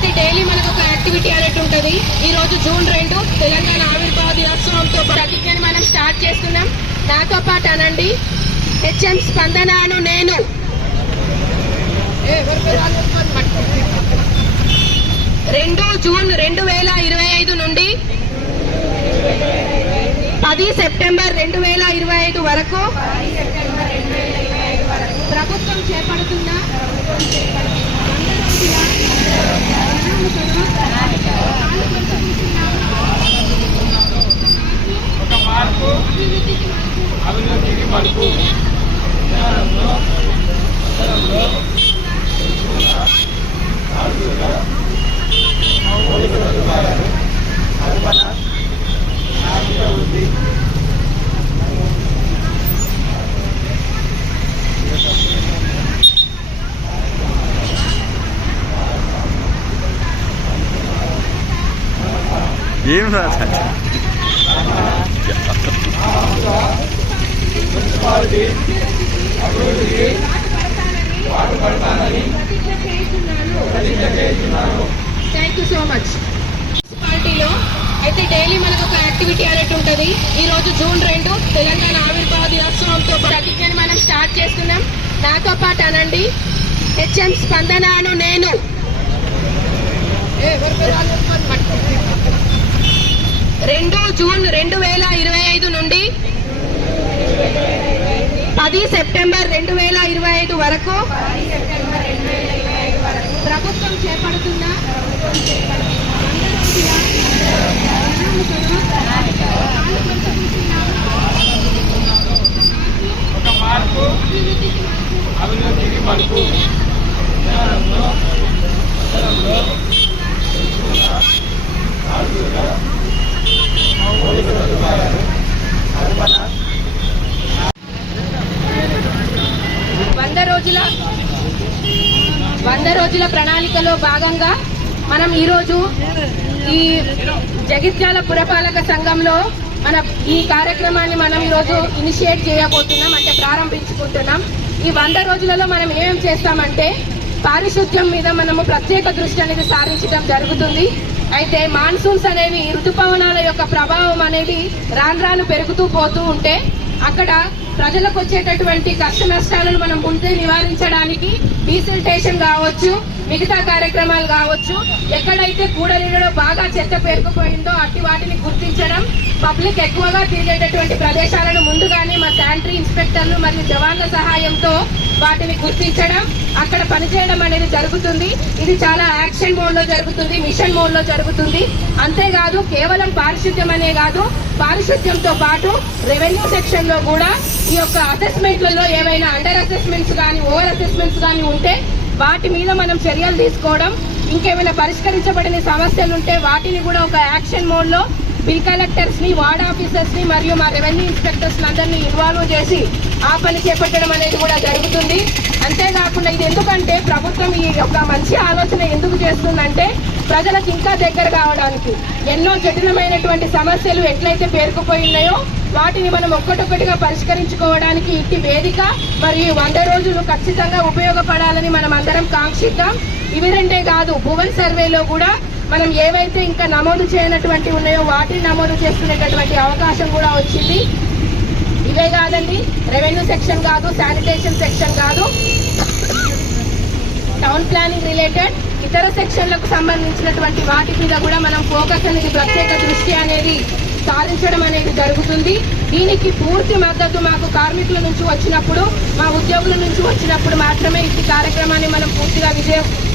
అయితే డైలీ మనకు ఒక యాక్టివిటీ అనేది ఉంటుంది. ఈ రోజు జూన్ 2 తెలంగాణ ఆవిర్భావ దినోత్సవంతో ప్రతిజ్ఞని మనం స్టార్ట్ చేస్తున్నాం. నాతో పాటు అనండి, హెచ్ఎం స్పందనను నేను. జూన్ 2025 నుండి 10 సెప్టెంబర్ 2025 వరకు ప్రభుత్వం చేపడుతున్న అభివృద్ధికి మలుపు ఏం రాదు థ్యాంక్ యూ సో మచ్. మున్సిపాలిటీలో అయితే డైలీ మనకు ఒక యాక్టివిటీ అనేది ఉంటుంది. ఈ రోజు జూన్ 2 తెలంగాణ ఆవిర్భావ దినోత్సవంతో ప్రతిజ్ఞని మనం స్టార్ట్ చేస్తున్నాం. నాతో పాటు అనండి, హెచ్ఎం స్పందనను నేను. జూన్ 2025 నుండి 10 సెప్టెంబర్ 2025 వరకు ప్రభుత్వం చేపడుతున్న ఒక మార్పు అభివృద్ధికి మలుపు వంద రోజుల ప్రణాళికలో భాగంగా మనం ఈరోజు ఈ జగిత్యాల పురపాలక సంఘంలో ఈ కార్యక్రమాన్ని మనం ఈరోజు ఇనిషియేట్ చేయబోతున్నాం, అంటే ప్రారంభించుకుంటున్నాం. ఈ 100 రోజులలో మనం ఏమేం చేస్తామంటే పారిశుద్ధ్యం మీద మనము ప్రత్యేక దృష్టి అనేది సారించడం జరుగుతుంది. అయితే మాన్సూన్స్ అనేవి ఋతుపవనాల యొక్క ప్రభావం అనేది రాను పెరుగుతూ పోతూ ఉంటే అక్కడ ప్రజలకు వచ్చేటటువంటి కష్ట నష్టాలను మనం ముందే నివారించడానికి డీసిల్టేషన్ కావచ్చు, మిగతా కార్యక్రమాలు కావచ్చు, ఎక్కడైతే కూడలిలో బాగా చెత్త పేరుకుపోయిందో అట్టి వాటిని గుర్తించడం, పబ్లిక్ ఎక్కువగా తిరిగేటటువంటి ప్రదేశాలను ముందుగానే మా శానిటరీ ఇన్స్పెక్టర్లు మరియు జవాన్ల సహాయంతో వాటిని గుర్తించడం, అక్కడ పనిచేయడం అనేది జరుగుతుంది. ఇది చాలా యాక్షన్ మోడ్ లో జరుగుతుంది, మిషన్ మోడ్ లో జరుగుతుంది. అంతేకాదు కేవలం పారిశుద్ధ్యం అనే కాదు, పారిశుద్ధ్యంతో పాటు రెవెన్యూ సెక్షన్ లో కూడా ఈ యొక్క అసెస్మెంట్లలో ఏవైనా అండర్ అసెస్మెంట్స్ కానీ ఓవర్ అసెస్మెంట్స్ కానీ ఉంటే వాటి మీద మనం చర్యలు తీసుకోవడం, ఇంకేమైనా పరిష్కరించబడిన సమస్యలు ఉంటే వాటిని కూడా ఒక యాక్షన్ మోడ్ లో బిల్ కలెక్టర్స్ ని, వార్డ్ ఆఫీసర్స్ ని మరియు మా రెవెన్యూ ఇన్స్పెక్టర్స్ అందరినీ ఇన్వాల్వ్ చేసి ఆ పని చేపట్టడం అనేది కూడా జరుగుతుంది. అంతేకాకుండా ఇది ఎందుకంటే ప్రభుత్వం ఈ యొక్క మంచి ఆలోచన ఎందుకు చేస్తుందంటే ప్రజలకు ఇంకా దగ్గర కావడానికి, ఎన్నో జటిలమైనటువంటి సమస్యలు ఎట్లయితే పేరుకుపోయినాయో వాటిని మనం ఒక్కటొక్కటిగా పరిష్కరించుకోవడానికి ఇట్టి వేదిక మరియు 100 రోజులు ఖచ్చితంగా ఉపయోగపడాలని మనం అందరం కాంక్షిద్దాం. ఇవి రెండే కాదు, భువన్ సర్వేలో కూడా మనం ఏవైతే ఇంకా నమోదు చేయనటువంటి ఉన్నాయో వాటిని నమోదు చేసుకునేటటువంటి అవకాశం కూడా వచ్చింది. ఇవే కాదండి, రెవెన్యూ సెక్షన్ కాదు, శానిటేషన్ సెక్షన్ కాదు, టౌన్ ప్లానింగ్ రిలేటెడ్ ఇతర సెక్షన్లకు సంబంధించినటువంటి వాటి మీద కూడా మనం ఫోకస్ అనేది ప్రత్యేక దృష్టి అనేది సాధించడం అనేది జరుగుతుంది. దీనికి పూర్తి మద్దతు మాకు కార్మికుల నుంచి వచ్చినప్పుడు, మా ఉద్యోగుల నుంచి వచ్చినప్పుడు మాత్రమే ఈ కార్యక్రమాన్ని మనం పూర్తిగా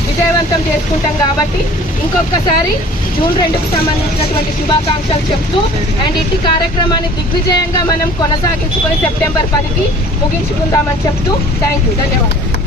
విజయవంతం చేసుకుంటాం. కాబట్టి ఇంకొకసారి జూన్ 2కు సంబంధించినటువంటి శుభాకాంక్షలు చెప్తూ అండ్ ఇట్టి కార్యక్రమాన్ని దిగ్విజయంగా మనం కొనసాగించుకొని సెప్టెంబర్ 10కి ముగించుకుందామని చెప్తూ థ్యాంక్ యూ, ధన్యవాదాలు.